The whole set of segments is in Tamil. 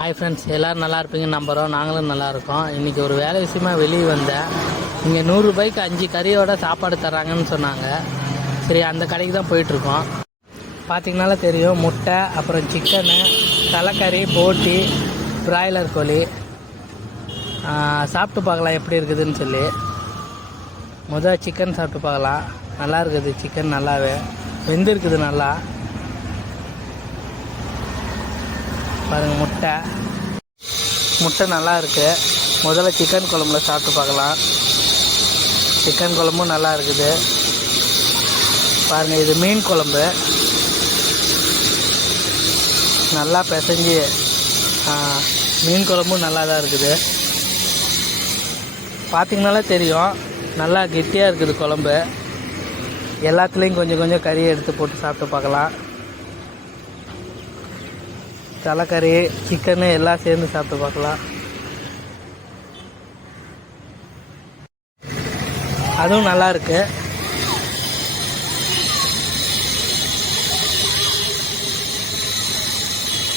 ஹாய் ஃப்ரெண்ட்ஸ் எல்லோரும் நல்லா இருப்பீங்கன்னு நம்புகிறோம் நாங்களும் நல்லா இருக்கோம். இன்றைக்கி ஒரு வேலை விஷயமா வெளியே வந்தேன். இங்கே நூறுரூபாய்க்கு அஞ்சு கறியோட சாப்பாடு தராங்கன்னு சொன்னாங்க. சரி அந்த கடைக்கு தான் போயிட்டுருக்கோம். பார்த்தீங்கனால தெரியும் முட்டை அப்புறம் சிக்கனு தலைக்கறி போட்டி பிராய்லர் கோழி. சாப்பிட்டு பார்க்கலாம் எப்படி இருக்குதுன்னு சொல்லி. முதல் சிக்கன் சாப்பிட்டு பார்க்கலாம். நல்லா இருக்குது சிக்கன் நல்லாவே. வெந்திருக்குது நல்லா. பாருங்க முட்டை. முட்டை நல்லா இருக்கு. முதல்ல சிக்கன் குழம்புல சாப்பிட்டு பார்க்கலாம். சிக்கன் குழம்பும் நல்லா இருக்குது. பாருங்க இது மீன் குழம்பு. நல்லா பிசைஞ்சு மீன் குழம்பும் நல்லா தான் இருக்குது. பார்த்தீங்கனாலே தெரியும் நல்லா கெட்டியாக இருக்குது குழம்பு. எல்லாத்துலேயும் கொஞ்சம் கொஞ்சம் கறியை எடுத்து போட்டு சாப்பிட்டு பார்க்கலாம். தலைக்கறி சிக்கனு எல்லாம் சேர்ந்து சாப்பிட்டு பார்க்கலாம். அதுவும் நல்லா இருக்கு.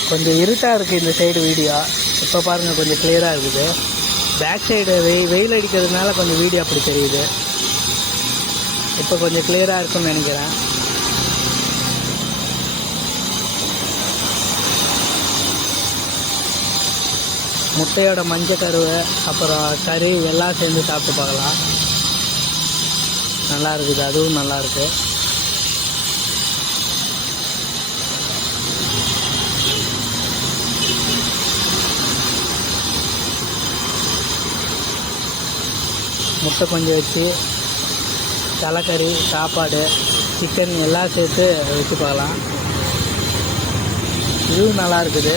கொஞ்சம் இருட்டாக இருக்குது இந்த சைடு வீடியோ இப்போ பாருங்கள் கொஞ்சம் கிளியராக இருக்குது. பேக் சைடு வெய் வெயில் அடிக்கிறதுனால கொஞ்சம் வீடியோ அப்படி தெரியுது. இப்போ கொஞ்சம் கிளியராக இருக்குன்னு நினைக்கிறேன். முட்டையோட மஞ்சள் கருவு அப்புறம் கறி எல்லாம் சேர்ந்து சாப்பிட்டு பார்க்கலாம். நல்லா இருக்குது. அதுவும் நல்லா இருக்கு. முட்டை கொஞ்சம் வச்சு தலைக்கறி சாப்பாடு சிக்கன் எல்லாம் சேர்த்து வச்சு பார்க்கலாம். இதுவும் நல்லா இருக்குது.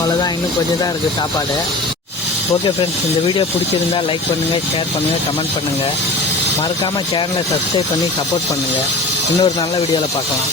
அவ்வளோதான் இன்னும் கொஞ்சம் தான் இருக்குது சாப்பாடு. ஓகே ஃப்ரெண்ட்ஸ் இந்த வீடியோ பிடிச்சிருந்தா லைக் பண்ணுங்கள் ஷேர் பண்ணுங்கள் கமெண்ட் பண்ணுங்கள் மறக்காமல் சேனலை சப்ஸ்கிரைப் பண்ணி சப்போர்ட் பண்ணுங்கள் இன்னொரு நல்ல வீடியோவில் பார்க்கலாம்.